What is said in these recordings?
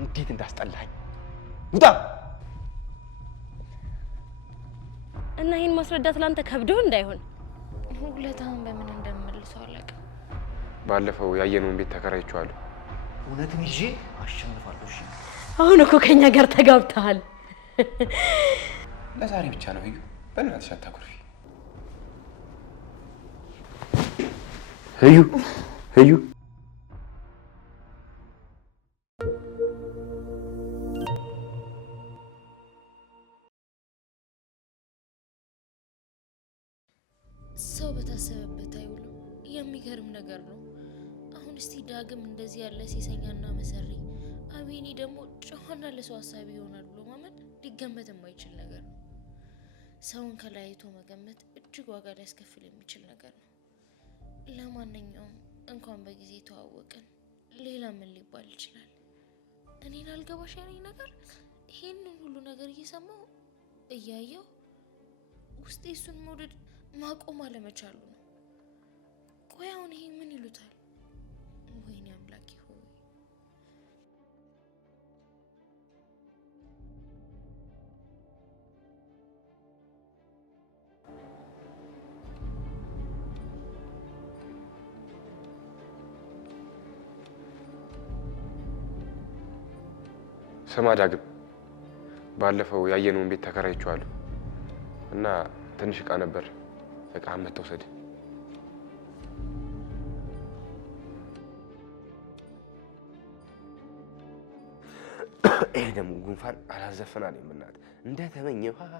እንዴት እንዳስጠላኝ ውጣ እና ይሄን ማስረዳት ላንተ ከብዶ እንዳይሆን ሁለታውን በምን እንደምመልሰው አላውቅም ባለፈው ያየነውን ቤት ተከራይቼዋለሁ እውነትን ይዤ አሸንፋለሁ እሺ አሁን እኮ ከኛ ጋር ተጋብተሃል ለዛሬ ብቻ ነው እዩ በእናትሽ አታኩርፊ እዩ ሰው በታሰበበት አይውልም የሚገርም ነገር ነው አሁን እስቲ ዳግም እንደዚህ ያለ ሴሰኛና መሰሪ አቤኒ ደግሞ ጨዋና ለሰው ሐሳቢ ይሆናል ብሎ ማመን ሊገመት የማይችል ነገር ነው ሰውን ከላይቶ መገመት እጅግ ዋጋ ሊያስከፍል የሚችል ነገር ነው ለማንኛውም እንኳን በጊዜ ተዋወቅን ሌላ ምን ሊባል ይችላል እኔን አልገባሽ ያለኝ ነገር ይሄንን ሁሉ ነገር እየሰማው እያየው ውስጤ እሱን መውደድ ማቆም አለመቻሉ ነው ቆይ አሁን ይሄ ምን ይሉታል ወይኔ አምላኬ ሆይ ስማ ዳግም ባለፈው ያየነውን ቤት ተከራይቼዋለሁ እና ትንሽ ዕቃ ነበር ዕቃ መተውሰድ ይሄ ደግሞ ጉንፋን አላዘፈናል የምናት እንደተመኘኋት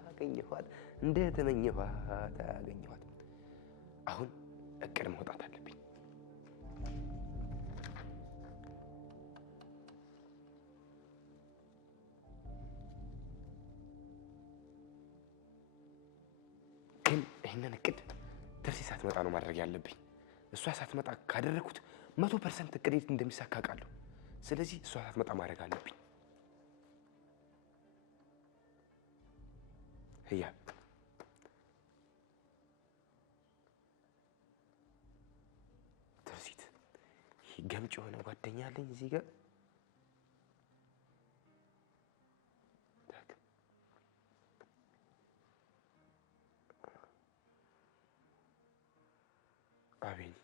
አገኘኋት እንደተመኘኋት አገኘኋት አሁን እቅድ መውጣት አለብኝ ግን ይሄንን እቅድ ትርሲ ሳትመጣ ነው ማድረግ ያለብኝ እሷ ሳትመጣ ካደረኩት 100% እቅዴ እንደሚሳካ አውቃለሁ ስለዚህ እሷ ሳትመጣ ማድረግ አለብኝ ህያ ትርሲት ገምጭ የሆነ ጓደኛ አለኝ እዚህ ጋር አቤን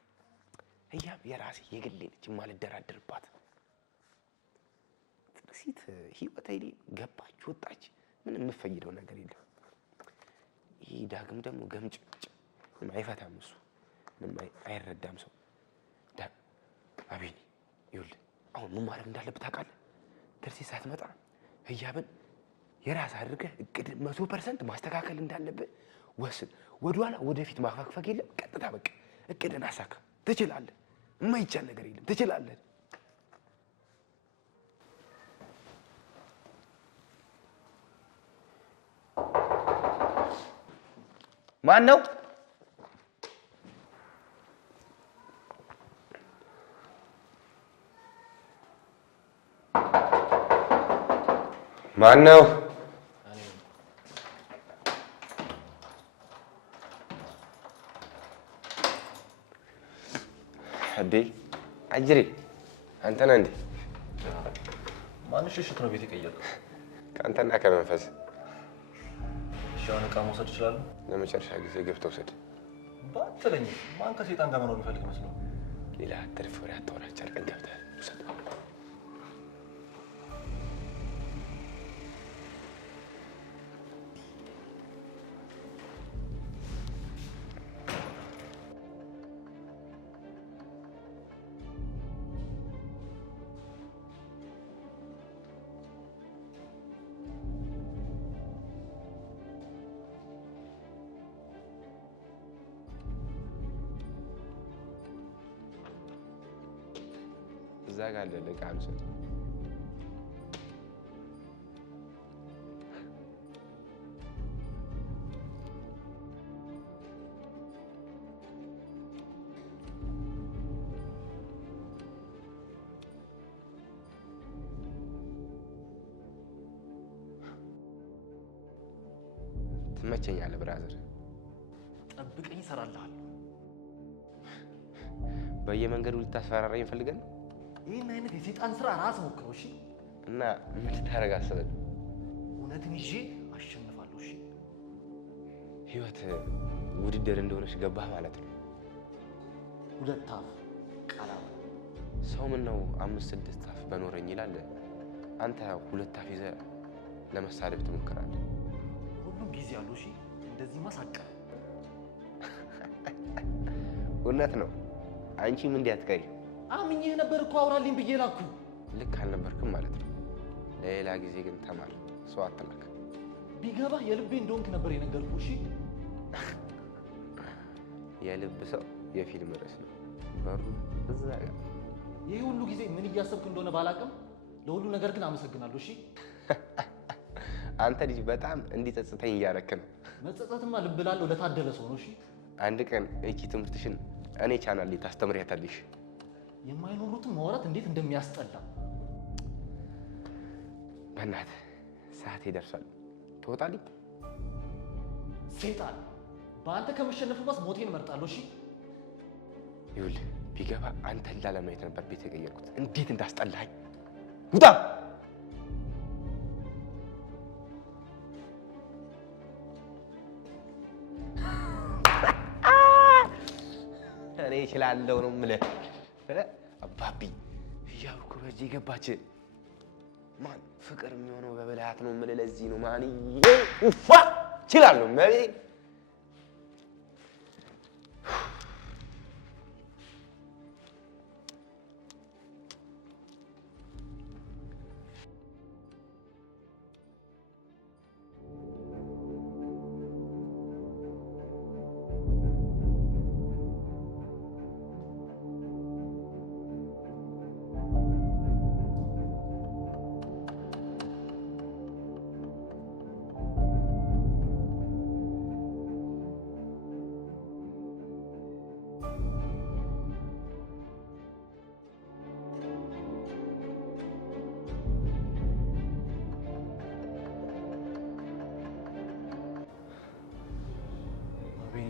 ህያብ የራሴ የግሌ ነች የማልደራደርባት ትርሲት ህይወቴ ላይ ገባች ወጣች ምንም የምፈይደው ነገር የለም ይሄ ዳግም ደግሞ ገምጭ ምንም አይፈታም እሱ ምንም አይረዳም ሰው አቤን ይኸውልህ አሁን ምን ማድረግ እንዳለብህ ታውቃለህ ትርሲት ሳትመጣ ህያብን የራስ አድርገህ እቅድ 100% ማስተካከል እንዳለብህ ወስን ወደኋላ ወደፊት ማፈግፈግ የለም ቀጥታ በቃ እቅድን አሳካ ትችላለህ የማይቻል ነገር የለም ትችላለህ ማን ነው ማን ነው አዴ አጅሬ አንተ ነህ እንዴ ማንሽ እሽት ነው ቤት የቀየረው ካንተና ከመንፈስ ሻውን ዕቃ መውሰድ ይችላል ለመጨረሻ ጊዜ ገብተው ወሰድ ባትለኝ ማን ከሰይጣን ጋር መኖር የሚፈልግ መስሎ ሌላ ትርፍ ወሬ አታወራ ጨርቅን ገብተህ ውሰድ እዛ ጋር አለ ዕቃ ውሰድ ትመቸኛለህ ብራዘር ጠብቀኝ እሰራልሃለሁ በየመንገዱ ልታስፈራራኝ ፈልገን ይህን አይነት የሰይጣን ስራ ራስ ሞክረው። እሺ እና ምን ልታደርግ አስበህ? እውነትን ይዤ አሸንፋለሁ። እሺ ህይወት ውድድር እንደሆነች ገባህ ማለት ነው። ሁለት አፍ ቃላት ሰው ምን ነው 5-6 አፍ በኖረኝ ይላል። አንተ 2 አፍ ይዘህ ለመሳደብ ትሞክራለህ። ሁሉም ጊዜ አለው። እሺ እንደዚህ ማሳቀ እውነት ነው። አንቺም እንዲያትቀይ አምኜ ነበር እኮ አውራልኝ ብዬ ላኩ። ልክ አልነበርክም ማለት ነው። ለሌላ ጊዜ ግን ተማር፣ ሰው አትላክ። ቢገባ የልቤ እንደሆንክ ነበር የነገርኩህ። እሺ የልብ ሰው የፊልም ርዕስ ነው። በሩ እዛ ጋር። ይህ ሁሉ ጊዜ ምን እያሰብክ እንደሆነ ባላቅም ለሁሉ ነገር ግን አመሰግናለሁ። እሺ አንተ ልጅ በጣም እንዲጸጽተኝ እያረክ ነው። መጸጸትማ ልብ ላለው ለታደለ ሰው ነው። እሺ አንድ ቀን እቺ ትምህርትሽን እኔ ቻናል ላይ ታስተምሪያታለሽ። የማይኖሩትን ማውራት እንዴት እንደሚያስጠላ። በእናትህ ሰዓቴ ደርሷል። ትወጣልኝ? ሰይጣን በአንተ ከመሸነፍ ባስ ሞቴን እመርጣለሁ። እሺ ይኸውልህ ቢገባ አንተን ላለማየት ነበር ቤት የቀየርኩት። እንዴት እንዳስጠላኝ! ውጣ! እኔ እችላለሁ ነው የምልህ። አባቢ እያልኩ በዚህ ገባች። ማን ፍቅር የሚሆነው በብልሃት ነው የምልህ። ለዚህ ነው ማን ውፋ እችላለሁ መቤት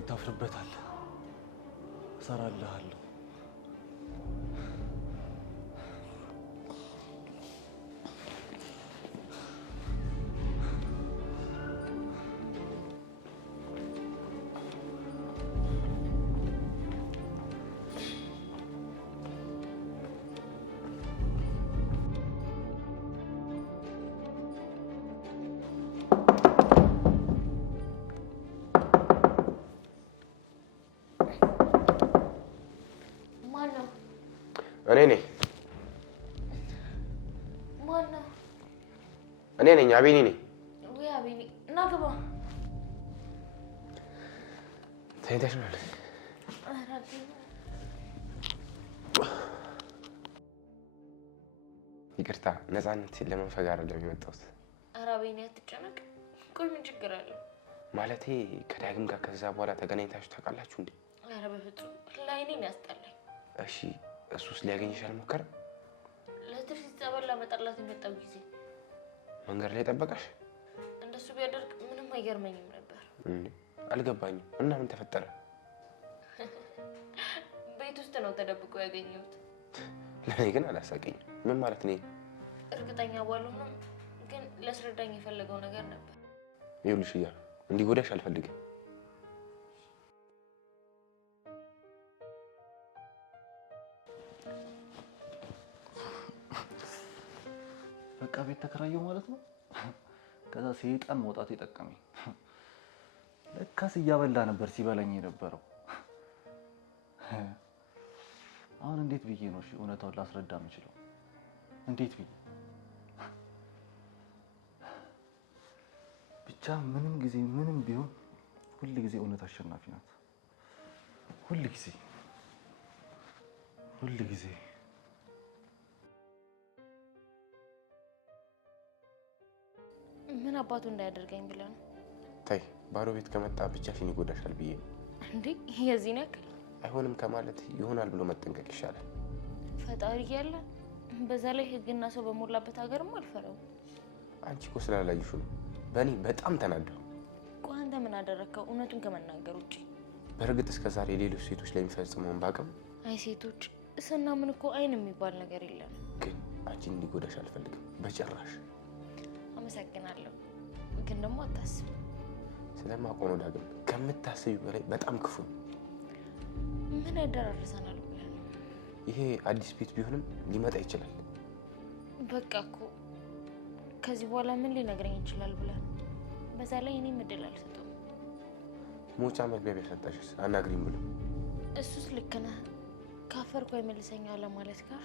ታፍርበታል። እሰራልሃለሁ። እኔ ነኝ። ማነው? እኔ ነኝ። አቤኔ ነኝ። ወይ አቤኔ፣ እና ግባ። ተኝተሽ ነው? ይቅርታ፣ ነፃነት ለመንፈግ አይደለም የመጣሁት። ኧረ አቤኔ አትጨነቅ። ቆይ ምን ችግር አለው? ማለቴ ከዳግም ጋር ከዛ በኋላ ተገናኝታችሁ ታውቃላችሁ እንዴ? ኧረ በፍጹም ላይኔን ያስጠላኝ። እሺ እሱስ ሊያገኝሽ አልሞከረም? ለትርሲ ጸበል ላመጣላት የመጣው ጊዜ መንገድ ላይ ጠበቀሽ? እንደሱ ቢያደርግ ምንም አይገርመኝም ነበር። አልገባኝም። እና ምን ተፈጠረ? ቤት ውስጥ ነው ተደብቆ ያገኘሁት። ለእኔ ግን አላሳቀኝም። ምን ማለት ነው? እርግጠኛ ባልሆንም ግን ሊያስረዳኝ የፈለገው ነገር ነበር። ይኸውልሽ እያሉ እንዲጎዳሽ አልፈልግም። በቃ ቤት ተከራየው ማለት ነው። ከዛ ሰይጣን መውጣት የጠቀመኝ ለካስ እያበላ ነበር ሲበላኝ የነበረው። አሁን እንዴት ብዬ ነው እሺ እውነታውን ላስረዳ የምችለው? እንዴት ብዬ? ብቻ ምንም ጊዜ ምንም ቢሆን ሁል ጊዜ እውነት አሸናፊ ናት። ሁል ጊዜ ሁል ጊዜ። ምን አባቱ እንዳያደርገኝ ብለህ ነው? ተይ፣ ባዶ ቤት ከመጣ ብቻሽን ይጎዳሻል ብዬ ነው። እንዴ የዚህን ያክል አይሆንም ከማለት ይሆናል ብሎ መጠንቀቅ ይሻላል። ፈጣሪ እያለ በዛ ላይ ህግና ሰው በሞላበት ሀገርም አልፈራውም። አንቺ እኮ ስላላየሽው ነው። በእኔ በጣም ተናደው። ቆይ አንተ ምን አደረግከው እውነቱን ከመናገር ውጭ? በእርግጥ እስከ ዛሬ ሌሎች ሴቶች ላይ የሚፈጽመውን ባቅም። አይ ሴቶች ስና ምን እኮ አይን የሚባል ነገር የለም። ግን አንቺን እንዲጎዳሽ አልፈልግም በጭራሽ። አመሰግናለሁ። ግን ደግሞ አታስብ። ስለማውቀው ነው ዳግም፣ ከምታስቢው በላይ በጣም ክፉ ነው። ምን ያደራርሰናል ብለህ ነው? ይሄ አዲስ ቤት ቢሆንም ሊመጣ ይችላል። በቃ እኮ ከዚህ በኋላ ምን ሊነግረኝ ይችላል ብለህ ነው? በዛ ላይ እኔ እድል አልሰጠውም። ሞጫ መግቢያ ቢያሰጣሽስ አናግሪኝ ብሎ። እሱስ ልክ ነህ። ካፈርኩ አይመልሰኛል ለማለት ጋር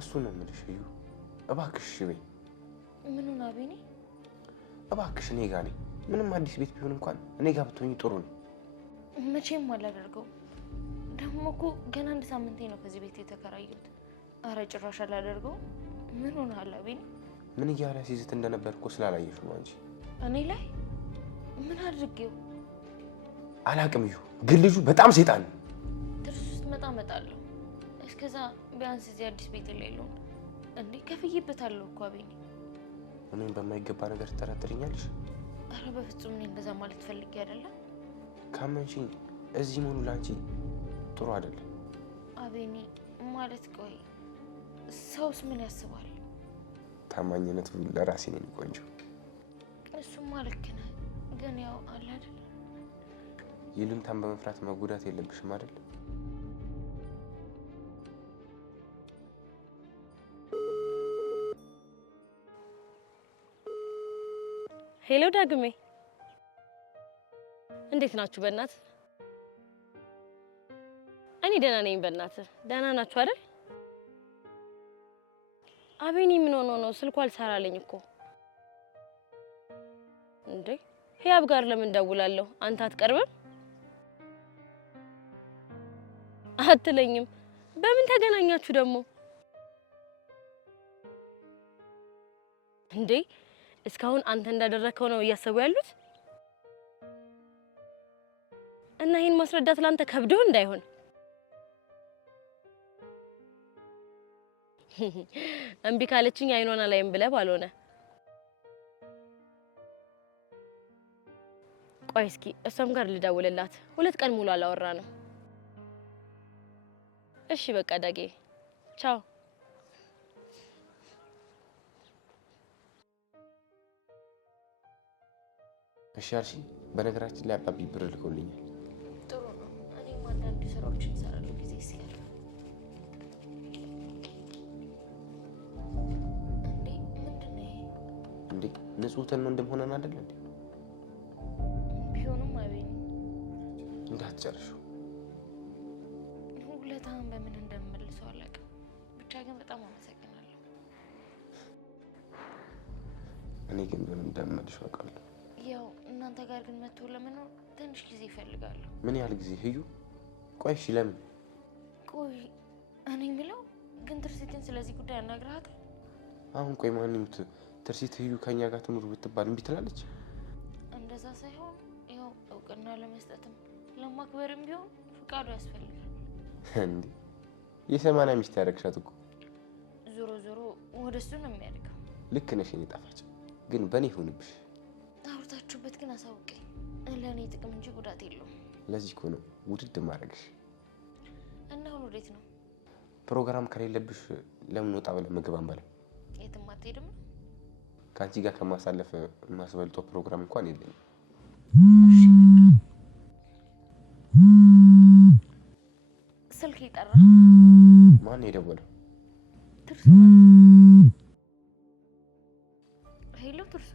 እሱ ነው የምልሽ። እዩ እባክሽ በይ። ምኑን አቤኔ? እባክሽ እኔ ጋር ነኝ። ምንም አዲስ ቤት ቢሆን እንኳን እኔ ጋር ብትሆኚ ጥሩ ነው። መቼም አላደርገውም። ደግሞ እኮ ገና 1 ሳምንቴ ነው ከዚህ ቤት የተከራየሁት። አረ ጭራሽ አላደርገውም። ምን ሆነሃል አቤኔ? ምን እያለ ሲዝት እንደነበር እኮ ስላላየሽ ነው አንቺ። እኔ ላይ ምን አድርጌው? አላቅም እዩ፣ ግን ልጁ በጣም ሰይጣን ነው። ትርሱ ስትመጣ እመጣለሁ። እስከዛ ቢያንስ እዚህ አዲስ ቤት የሌለውን እንዴ ከፍዬበታለሁ እኮ አቤኔ። እኔም በማይገባ ነገር ትጠረጥሪኛለሽ? አረ በፍጹም እኔ እንደዛ ማለት ፈልጌ አይደለም። ካመንሽኝ እዚህ መሆኑ ላንቺ ጥሩ አይደለም አቤኔ። ማለት ቆይ ሰውስ ምን ያስባል? ታማኝነት ለራሴ ነው ቆንጆ። እሱማ ልክ ነህ፣ ግን ያው አለ አይደል ይሉኝታን በመፍራት መጎዳት የለብሽም አይደል? ሄሎ ዳግሜ፣ እንዴት ናችሁ? በእናት እኔ ደህና ነኝ። በእናት ደህና ናችሁ አይደል? አቤኔ ምን ሆኖ ነው? ስልኩ አልሰራልኝ እኮ። እንዴ ህያብ ጋር ለምን ደውላለሁ? አንተ አትቀርብም? አትለኝም? በምን ተገናኛችሁ ደግሞ እንዴ? እስካሁን አንተ እንዳደረከው ነው እያሰቡ ያሉት? እና ይሄን ማስረዳት ላንተ ከብዶ እንዳይሆን እምቢ ካለችኝ አይኗን አላይም ብለህ ባልሆነ። ቆይ እስኪ እሷም ጋር ልደውልላት። 2 ቀን ሙሉ አላወራ ነው። እሺ በቃ ዳጌ ቻው። እሺ አልሽኝ። በነገራችን ላይ አባቢ ብር ልኮልኛል። ጥሩ ነው። እኔም አንዳንድ ስራዎችን እሰራለሁ ጊዜ ሲያልፍ። እንዴ ምንድን ነው ይሄ? እንዴ ንጹህ ነው እንደምሆነን አይደል እንዴ? ቢሆንም አቤኔ እንዳትጨርሽው። ውለታህን በምን እንደምመልሰው አላውቅም። ብቻ ግን በጣም አመሰግናለሁ። እኔ ግን ምን እንደምመልሰው አውቃለሁ። ያው እናንተ ጋር ግን መጥቶ ለመኖር ትንሽ ጊዜ ይፈልጋሉ። ምን ያህል ጊዜ ህዩ? ቆይ እሺ ለምን? ቆይ እኔ የምለው ግን ትርሲትን ስለዚህ ጉዳይ አናግረሃት? አሁን ቆይ ማንም ትርሲት ህዩ ከኛ ጋር ትኑር ብትባል እምቢ ትላለች? እንደዛ ሳይሆን ያው እውቅና ለመስጠትም ለማክበርም ቢሆን ፍቃዱ ያስፈልጋል። እንዴ የ80 ሚስት ያደረግሻት እኮ። ዞሮ ዞሮ ወደሱ ነው የሚያድገው። ልክ ነሽ የኔ ጣፋጭ፣ ግን በእኔ ይሁንብሽ። አውርታችሁበት ግን አሳውቀኝ። ለእኔ ጥቅም እንጂ ጉዳት የለውም። ለዚህ እኮ ነው ውድድ ማድረግሽ። እና አሁን ወዴት ነው? ፕሮግራም ከሌለብሽ ለምን ወጣ ብለን ምግብ አንበላም? የትም አትሄድም? ከአንቺ ጋር ከማሳለፍ የማስበልጦ ፕሮግራም እንኳን የለኝም። እሺ በቃ። ስልክ ይጠራ። ማን የደወለው? ትርሱ ናት። ሄሎ ትርሱ።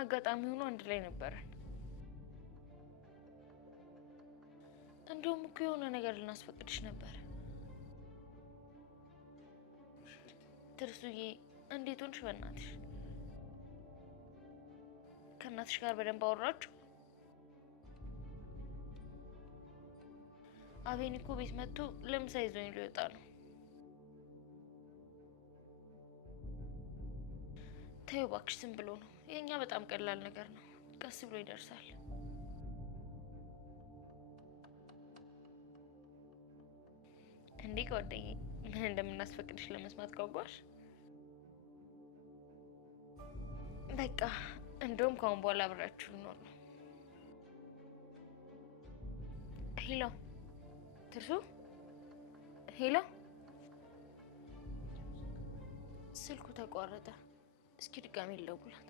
አጋጣሚ ሆኖ አንድ ላይ ነበረን። እንደውም እኮ የሆነ ነገር ልናስፈቅድሽ ነበር። ትርሱዬ እንዴት ሆንሽ? በእናትሽ ከእናትሽ ጋር በደንብ አወራችሁ? አቤኔ እኮ ቤት መጥቶ ለምሳ ይዞኝ ሊወጣ ነው። ተይው እባክሽ፣ ዝም ብሎ ነው። የኛ በጣም ቀላል ነገር ነው። ቀስ ብሎ ይደርሳል። እንዴ ጓደኛዬ፣ ምን እንደምናስፈቅድሽ ለመስማት ጓጓሽ? በቃ እንደውም ከአሁን በኋላ አብራችሁ ነው። ሄሎ ትርሱ፣ ሄሎ። ስልኩ ተቋረጠ። እስኪ ድጋሚ ልደውላት።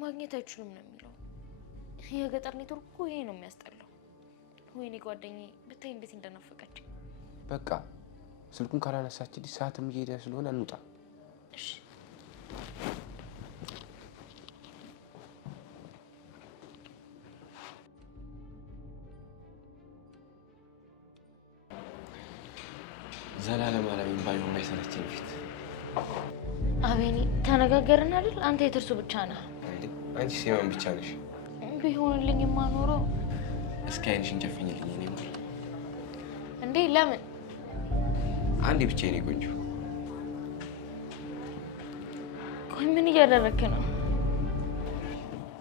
ማግኘት አይችሉም ነው የሚለው። የገጠር ኔትወርክ እኮ ይሄ ነው የሚያስጠላው። ወይኔ ጓደኛዬ ብታይ እንዴት እንደናፈቀች። በቃ ስልኩን ካላነሳችልኝ ሰዓትም እየሄደ ስለሆነ እንውጣ። እሺ ዘላለም አለምን ባየው የማይሰለቸኝ ፊት። አቤኔ ተነጋገርን አይደል? አንተ የትርሱ ብቻ ነህ። አንቺ ሲማን ብቻ ነሽ። ቢሆንልኝ የማኖረው። እስኪ አይንሽን ጨፍኝልኝ። እኔ እንዴ ለምን? አንዴ ብቻ የኔ ቆንጆ። ቆይ ምን እያደረክ ነው?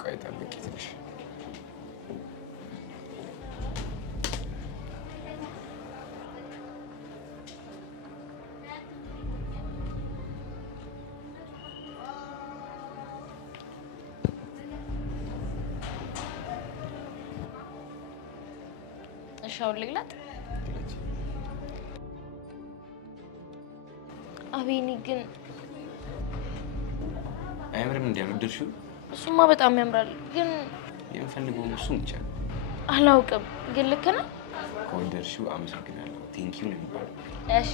ቆይ ጠብቂ ትንሽ። ሻውን ልግላት። አቤኔ ግን አያምርም? እንዲያወደድሽው? እሱማ በጣም ያምራል፣ ግን የምፈልገው እሱን ብቻ ነው። አላውቅም፣ ግን ልክ ነህ። ከወደድሽው አመሰግናለሁ። ቴንኪው ነው የሚባለው። እሺ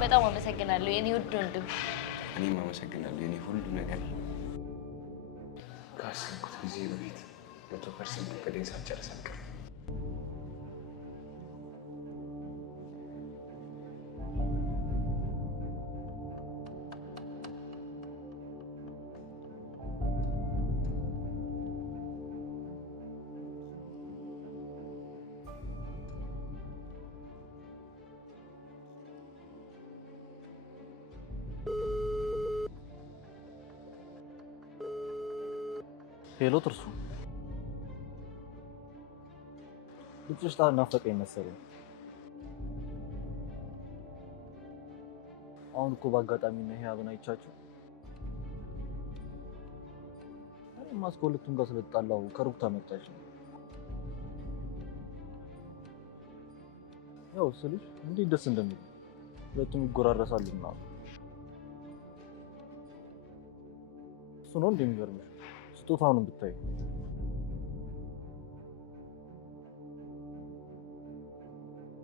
በጣም አመሰግናለሁ የኔ ውድ ወንድም። እኔም አመሰግናለሁ የኔ ሁሉ ነገር። ካሰብኩት ጊዜ በፊት 100% እቅዴን ሳልጨርስ አልቀርም። ሄሎ ትርሱ፣ ልጅሽ ናፈቀኝ መሰለኝ። አሁን እኮ በአጋጣሚ ነው ያብን አይቻችሁ። እኔማ እስከ ሁለቱም ጋር ስለተጣላሁ ከሩቅ ታመጣች ነው። ያው ስልሽ እንዴት ደስ እንደሚል ሁለቱም ይጎራረሳሉና እሱ ነው እንደሚገርምሽ። ስጦታውን ብታይ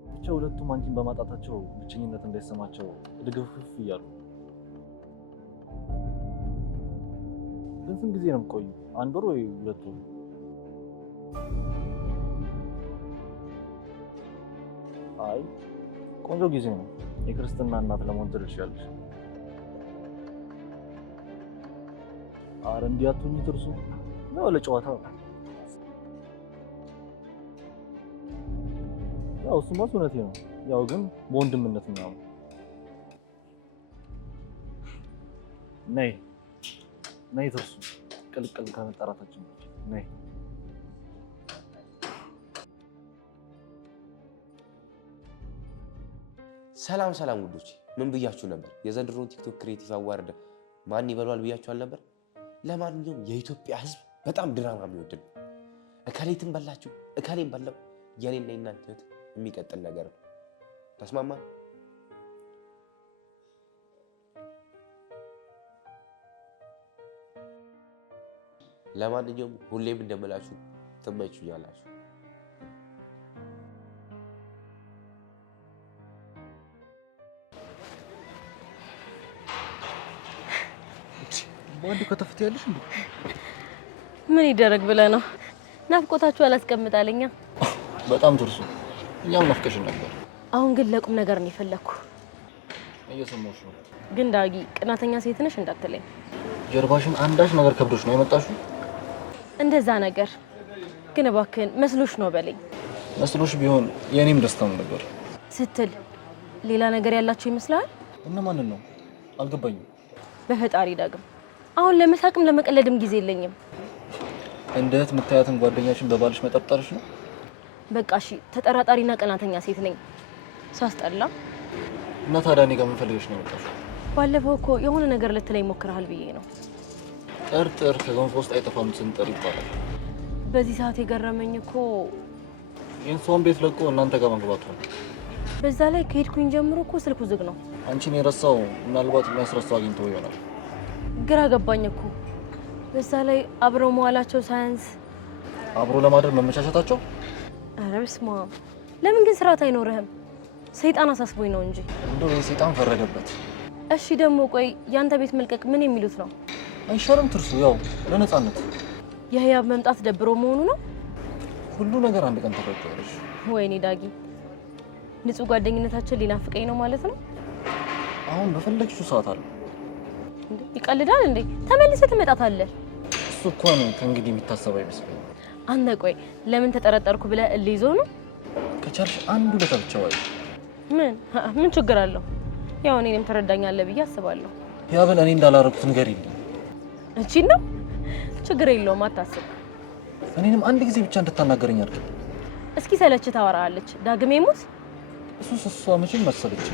ብቻ ሁለቱም አንቺን በማጣታቸው ብቸኝነት እንዳይሰማቸው ድግፍፍ እያሉ። ግን ስንት ጊዜ ነው የምትቆዩ? 1 ወር ወይ 2 ወር? አይ ቆንጆ ጊዜ ነው። የክርስትና እናት ለመሆን ትችያለሽ። አረ እንዲያቱኝ ትርሱ ነው ለጨዋታ። ያው እሱማ እውነቴ ነው። ያው ግን በወንድምነት ነው። ነይ ነይ ትርሱ፣ ቅልቅል ከመጠራታችን ነይ። ሰላም ሰላም ውዶች፣ ምን ብያችሁ ነበር? የዘንድሮን ቲክቶክ ክሬቲቭ አዋርድ ማን ይበሏል ብያችሁ አልነበር? ለማንኛውም የኢትዮጵያ ሕዝብ በጣም ድራማ የሚወድ ነው። እከሌትን በላችሁ እከሌን በላው የኔና የእናንተ ህይወት የሚቀጥል ነገር ነው። ተስማማ? ለማንኛውም ሁሌም እንደምላችሁ ትመቹኛላችሁ። ወንድ ከተፍት ያለሽ እንዴ? ምን ይደረግ ብለህ ነው? ናፍቆታችሁ አላስቀምጣለኛ። በጣም ትርሱ፣ እኛም ናፍቀሽን ነበር። አሁን ግን ለቁም ነገር ነው የፈለኩ። እየሰማሁሽ ነው። ግን ዳጊ ቅናተኛ ሴት ነሽ እንዳትለኝ። ጀርባሽን አንዳች ነገር ከብዶሽ ነው የመጣሽው? እንደዛ ነገር ግን እባክህን መስሎሽ ነው በለኝ። መስሎሽ ቢሆን የኔም ደስታም ነበር ስትል ሌላ ነገር ያላችሁ ይመስላል። እና ማንን ነው አልገባኝም። በፈጣሪ ዳግም አሁን ለመሳቅም ለመቀለድም ጊዜ የለኝም። እንደ እህት የምታያትን ጓደኛሽን በባልሽ መጠርጠርሽ ነው? በቃ እሺ፣ ተጠራጣሪና ቀናተኛ ሴት ነኝ። ሳስጠላ። እና ታዲያ እኔ ጋር ምን ፈልገሽ ነው የመጣሽው? ባለፈው እኮ የሆነ ነገር ልትለኝ ሞክረሃል ብዬ ነው። ጥርጥር ከገንፎ ውስጥ አይጠፋም ስንጥር ይባላል። በዚህ ሰዓት የገረመኝ እኮ የእሷን ቤት ለቆ እናንተ ጋር መግባቱ ነው። በዛ ላይ ከሄድኩኝ ጀምሮ እኮ ስልኩ ዝግ ነው። አንቺን የረሳው ምናልባት የሚያስረሳው አግኝቶ ይሆናል። ግራ ገባኝ እኮ። በዛ ላይ አብረው መዋላቸው ሳያንስ አብሮ ለማድረግ መመቻቸታቸው። ኧረ በስመ አብ! ለምን ግን ስርዓት አይኖርህም? ሰይጣን አሳስቦኝ ነው እንጂ። እንደው የሰይጣን ፈረደበት። እሺ ደግሞ ቆይ ያንተ ቤት መልቀቅ ምን የሚሉት ነው? አይሻልም ትርሱ? ያው ለነጻነት የህያብ መምጣት ደብሮ መሆኑ ነው። ሁሉ ነገር አንድ ቀን ተፈጠረሽ። ወይኔ ዳጊ፣ ንጹህ ጓደኝነታችን ሊናፍቀኝ ነው ማለት ነው። አሁን በፈለግሽው ሰዓት አለ። እንዴ ይቀልዳል እንዴ? ተመልሰህ ትመጣታለህ። እሱ እኮ ነው ከእንግዲህ የሚታሰብ አይመስለኝም። አንተ ቆይ ለምን ተጠረጠርኩ ብለህ እልህ ይዞ ነው? ከቻልሽ አንዱ ለተብቻው አይ ምን ችግር አለው? ያው እኔንም ትረዳኛለህ ብዬ አስባለሁ። ያብን እኔ እንዳላረኩት ንገሪልኝ። እቺ ነው ችግር የለውም አታስብ። እኔንም አንድ ጊዜ ብቻ እንድታናገረኝ አድርግ። እስኪ ሰለች ታወራለች። ዳግም ይሙት እሷ መቼም መሰለች።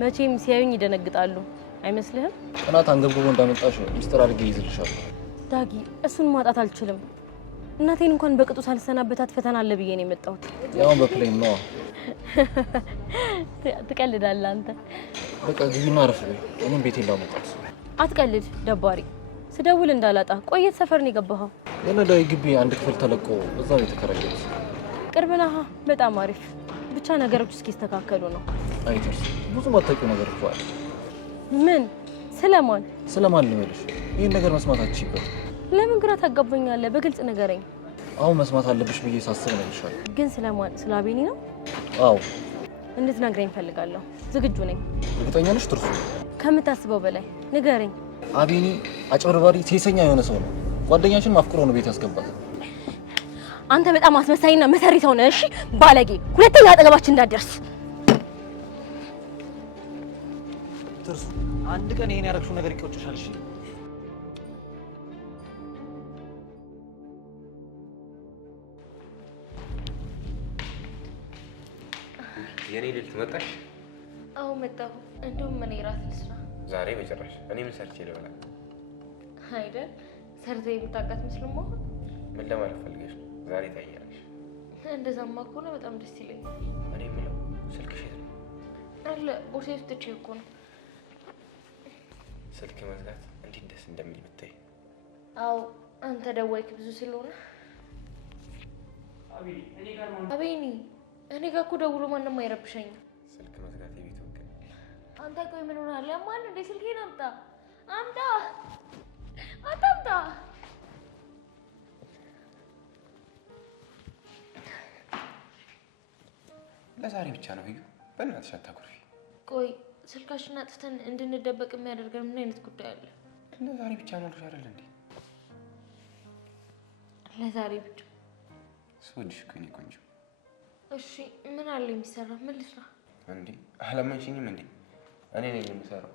መቼም ሲያዩኝ ይደነግጣሉ አይመስልህም? ቅናት አንገብግቦ እንዳመጣሽ ሚስጥር አድርጌ ይይዝልሻል። ዳጊ እሱን ማጣት አልችልም። እናቴን እንኳን በቅጡ ሳልሰናበታት ፈተና አለ ብዬ ነው የመጣሁት። ያው በፕሌን ነው። ትቀልዳለህ አንተ። በቃ ግቢና አረፍ በይ። እኔም ቤቴን ላመጣት። አትቀልድ ደባሪ። ስደውል እንዳላጣ። ቆየት ሰፈር ነው የገባኸው? የነዳይ ግቢ አንድ ክፍል ተለቆ እዛው የተከራየሁት። ቅርብ ነህ? በጣም አሪፍ። ብቻ ነገሮች እስኪስተካከሉ ነው። አይተርስ ብዙ ማታውቂው ነገር እኮ አለ። ምን? ስለማን ልበልሽ? ይህን ነገር መስማት አትችይበት። ለምን ግራ ታጋባኛለህ? በግልጽ ንገረኝ። አሁን መስማት አለብሽ ብዬ ሳስብ ነው ይሻል። ግን ስለማን? ስለ አቤኒ ነው? አዎ። እንድትነግረኝ ፈልጋለሁ። ዝግጁ ነኝ። እርግጠኛ ነሽ ትርሱ? ከምታስበው በላይ ንገረኝ። አቤኒ አጭበርባሪ፣ ሴሰኛ የሆነ ሰው ነው። ጓደኛችን ማፍቅሮ ነው ቤት ያስገባት። አንተ በጣም አስመሳይና መሰሪ ሰው ነህ። እሺ ባለጌ፣ ሁለተኛ አጠገባችን እንዳትደርስ። ትርሱ፣ አንድ ቀን ይሄን ያደረግሽው ነገር ይቆጭሻል። እሺ የኔ ልጅ መጣሽ? አዎ መጣሁ። እንደውም ምን እራት ልስራ ዛሬ? በጭራሽ። እኔ ምን ሰርቼ ልበላ? አይደል ሰርተህ የምታውቃት መስሎማ። ምን ለማለት ፈልገሽ ነው? ዛሬ ታያለሽ። እንደዛማ ከሆነ በጣም ደስ ይለኛል። እኔ የምለው ስልክሽ የት ነው? አለ ቦርሳዬ ውስጥ ትቼው እኮ ነው። ስልክ መዝጋት እንዴት ደስ እንደሚል ብታይ። አዎ አንተ ደዋይክ ብዙ ስለሆነ። አቤኒ እኔ ጋር እኮ ደውሎ ማንም አይረብሸኝም። ስልክ መዝጋት የቤት ወግ። አንተ ቆይ ምን ሆናል? ያማል እንደ ስልኬን አምጣ አታምጣ። ለዛሬ ብቻ ነው እዩ። በእናትሽ አታኩርፊ። ቆይ ስልካችንን አጥፍተን እንድንደበቅ የሚያደርገን ምን አይነት ጉዳይ አለ? ለዛሬ ብቻ ነው ልሽ አይደል እንዴ? ለዛሬ ብቻ ስወድሽ እኮ የእኔ ቆንጆ። እሺ ምን አለ የሚሰራ? ምን ልስራ እንዴ? አላመንሽኝም እንዴ? እኔ ነኝ የምሰራው።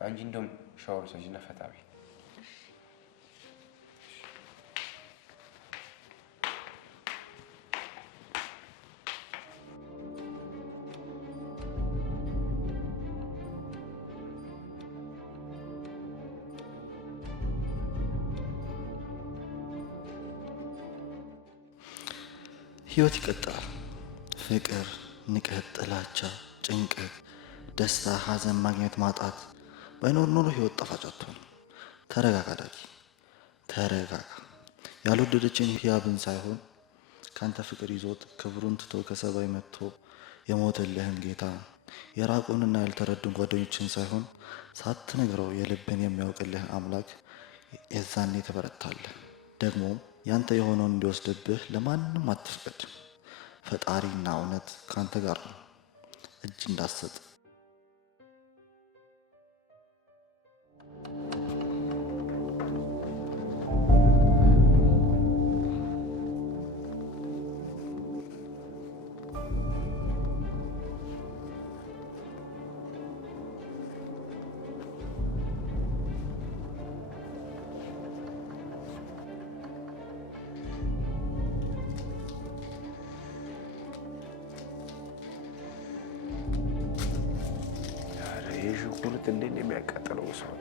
አንቺ እንደውም ሻወር ሰጅና ፈታ በይ። ህይወት ይቀጥላል። ፍቅር፣ ንቀት፣ ጥላቻ፣ ጭንቀት፣ ደስታ፣ ሀዘን፣ ማግኘት፣ ማጣት ባይኖር ኖሮ ህይወት ጣፋጭ አትሆንም። ተረጋጋ ዳጊ፣ ተረጋጋ። ያልወደደችን ህያብን ሳይሆን ካንተ ፍቅር ይዞት ክብሩን ትቶ ከሰማይ መጥቶ የሞተልህን ጌታ፣ የራቁንና ያልተረዱን ጓደኞችን ሳይሆን ሳትነግረው የልብን የሚያውቅልህ አምላክ የዛኔ ትበረታለህ። ደግሞ ያንተ የሆነውን እንዲወስድብህ ለማንም አትፍቀድ። ፈጣሪና እውነት ካንተ ጋር ነው። እጅ እንዳትሰጥ። ሽንኩርት እንዴት ነው የሚያቃጥለው ሰው?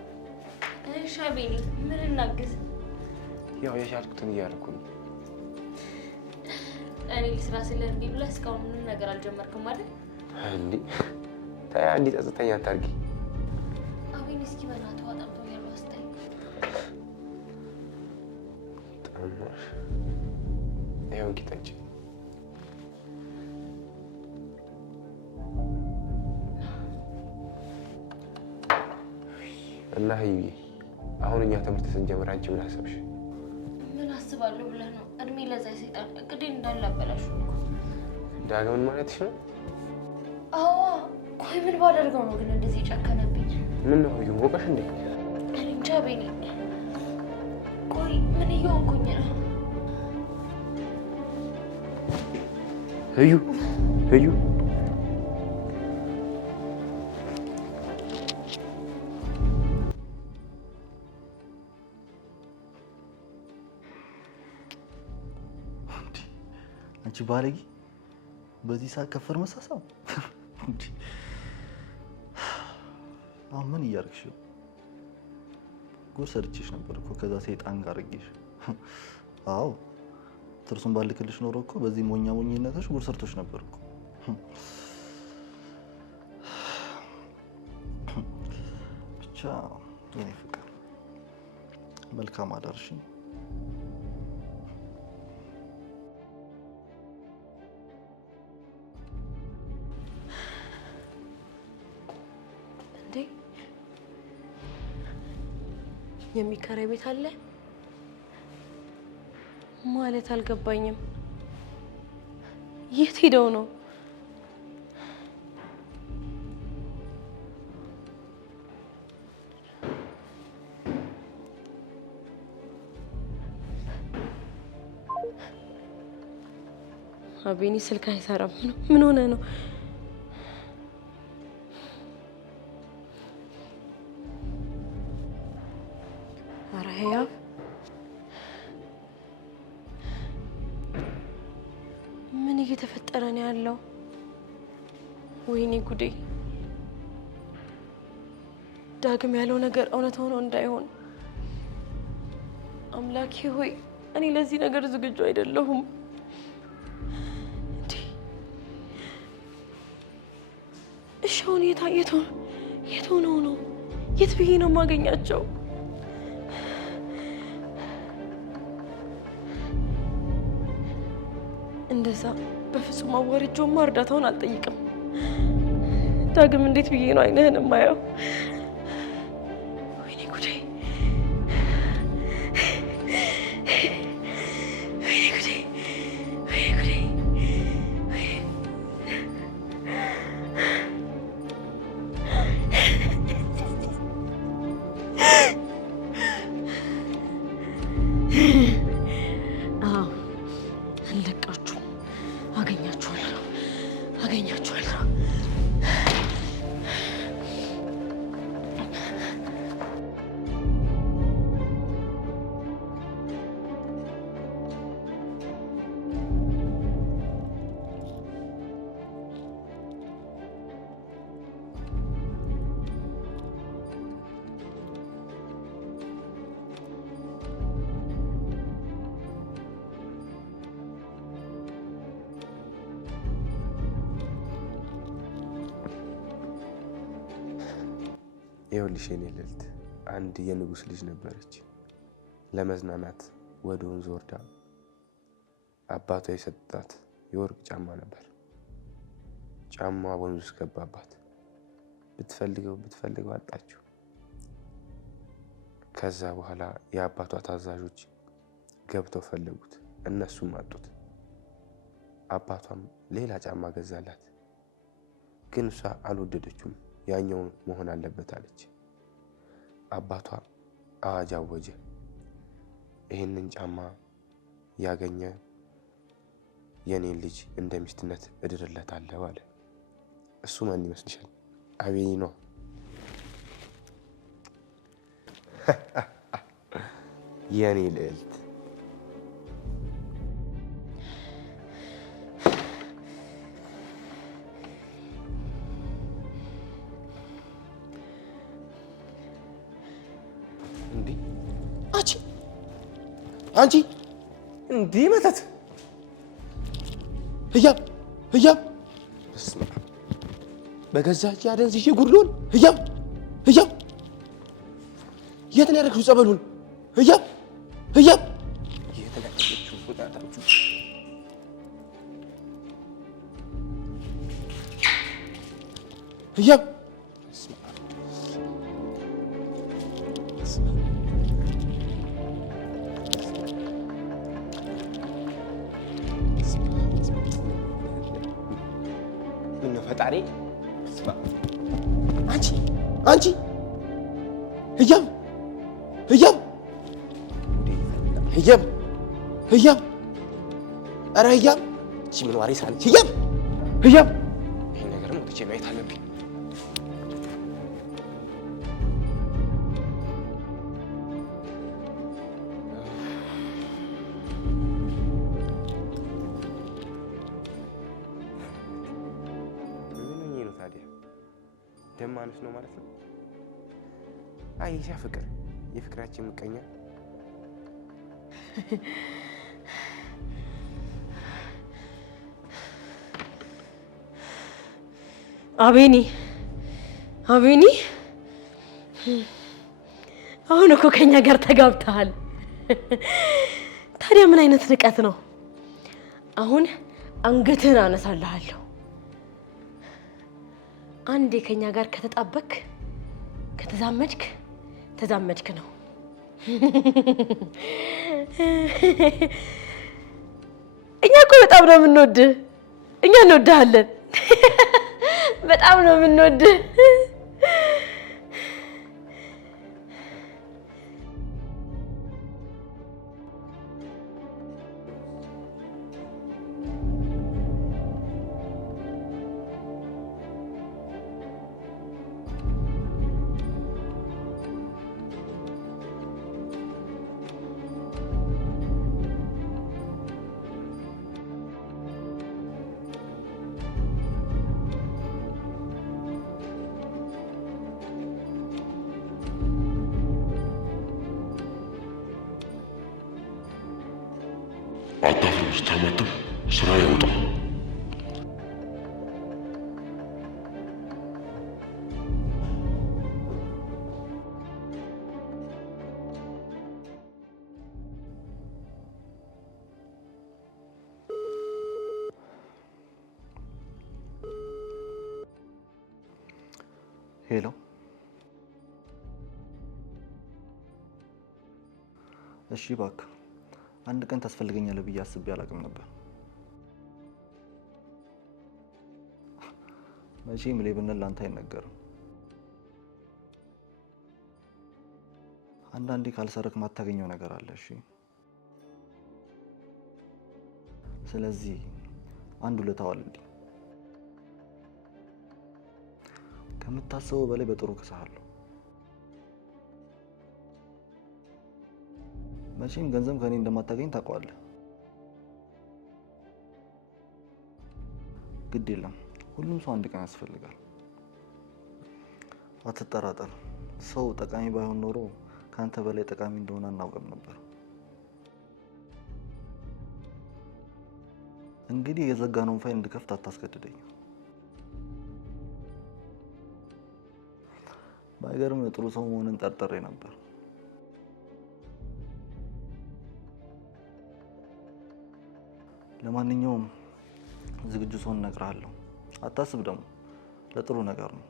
እሺ አቤኔ ምን እናግዝ? ያው የቻልኩትን እያደረኩ ነው። እኔ ልስራ ስልህ እምቢ ብለህ እስካሁን ምንም ነገር አልጀመርክም አይደል? እንዴ ታያ እንዴ ጸጥተኛ አታርጊ። አቤኔ እስኪ በእናትህ ውሃ ጠምቶኛል ወስደኝ። ጠማሽ? ይኸው እንኪ ጠጪ። እና ህይዬ አሁን እኛ ትምህርት ስንጀምር አንቺ ምን አሰብሽ? ምን አስባለሁ ብለህ ነው? እድሜ ለዛ ሰይጣን እቅዴን እንዳላበላሽ እኮ። ዳግምን ማለትሽ ነው? አዎ። ቆይ ምን ባደርገው ነው ግን እንደዚህ የጨከነብኝ? ምን ነው ህዩ ሞቀሽ እንዴ? እኔ እንጃ ቤኔ። ቆይ ምን እየሆንኩኝ ነው? ህዩ ህዩ አንቺ ባለጌ በዚህ ሰዓት ከፈር መሳሳው አሁን ምን እያደረግሽ ነው? ጉድ ሰርቼሽ ነበር እኮ ከዛ ሰይጣን ጋር አድርጌሽ። አዎ ጥርሱን ባልክልሽ ኖሮ እኮ በዚህ ሞኛ ሞኝነትሽ ጉድ ሰርቶሽ ነበር እኮ። ብቻ የኔ ፍቅር መልካም አዳርሽ። የሚከራይ ቤት አለ ማለት አልገባኝም። የት ሄደው ነው? አቤኔ ስልክ አይሰራም። ምን ሆነ ነው? ምን እየተፈጠረ ነው ያለው? ወይኔ ጉዴ! ዳግም ያለው ነገር እውነት ሆኖ እንዳይሆን አምላኬ ሆይ፣ እኔ ለዚህ ነገር ዝግጁ አይደለሁም። እሺ አሁን የት ሆነው ነው? የት ብዬ ነው የማገኛቸው? እንደዛ በፍጹም አዋርጄውማ እርዳታውን አልጠይቅም። ዳግም እንዴት ብዬ ነው አይንህን የማየው? ወይኔ ጉዴ! ወይኔ ጉዴ! ወይኔ ጉዴ! አገኛችኋለሁ። ይኸውልሽ የኔ ልዕልት፣ አንድ የንጉስ ልጅ ነበረች። ለመዝናናት ወደ ወንዝ ወርዳ አባቷ የሰጣት የወርቅ ጫማ ነበር። ጫማዋ ወንዝ ውስጥ ገባባት። ብትፈልገው አጣችው። ከዛ በኋላ የአባቷ ታዛዦች ገብተው ፈለጉት፣ እነሱም አጡት። አባቷም ሌላ ጫማ ገዛላት። ግን እሷ አልወደደችውም። ያኛው መሆን አለበት አለች። አባቷ አዋጅ አወጀ። ይህንን ጫማ ያገኘ የኔን ልጅ እንደ ሚስትነት እድርለታለሁ አለ። እሱ ማን ይመስልሻል? አቤኔ ነው። የኔ ልዕልት አንቺ እንዴ መተት ህያብ ህያብ በስመ አብ በገዛ እጄ አደንዝዤ ጉድሎን ህያብ ህያብ የት ነው ያደረግሽው ጸበሉን ህያብ ህያብ የት ነው ያደረግሽው ቁጣጣችሁ ህያብ ፈጣሪ አንቺ ህያብ ህያብ ህያብ ህያብ ኧረ ህያብ እቺ ምን ዋሪ ሳለች ህያብ ህያብ ይሄ ነገርም ወጥቼ ማየት አለብኝ። ደም ማነስ ነው ማለት ነው። አይሻ ፍቅር የፍቅራችን ምቀኛ አቤኒ አሁን እኮ ከኛ ጋር ተጋብተሃል። ታዲያ ምን አይነት ንቀት ነው? አሁን አንገትህን አነሳልሃለሁ። አንዴ ከኛ ጋር ከተጣበክ ተዛመድክ ነው። እኛ እኮ በጣም ነው የምንወድህ። እኛ እንወድሃለን። በጣም ነው የምንወድህ። አዳፍኖች ተመተው ስራ ያውጣ። ሄሎ እሺ እባክህ አንድ ቀን ታስፈልገኛለህ ብዬ አስቤ አላውቅም ነበር። መቼም ሌብነት ላንተ አይነገርም። አንዳንዴ ካልሰረክ ማታገኘው ነገር አለ። እሺ ስለዚህ አንድ ውለታ ዋልልኝ። ከምታስበው በላይ በጥሩ ክሳለሁ። መቼም ገንዘብ ከኔ እንደማታገኝ ታውቀዋለህ። ግድ የለም ሁሉም ሰው አንድ ቀን ያስፈልጋል። አትጠራጠር። ሰው ጠቃሚ ባይሆን ኖሮ ካንተ በላይ ጠቃሚ እንደሆነ አናውቅም ነበር። እንግዲህ የዘጋነውን ፋይል እንድከፍት አታስገድደኝ። ባይገርም ጥሩ ሰው መሆንን ጠርጥሬ ነበር። ለማንኛውም ዝግጁ ሰውን እነግርሃለሁ። አታስብ፣ ደግሞ ለጥሩ ነገር ነው።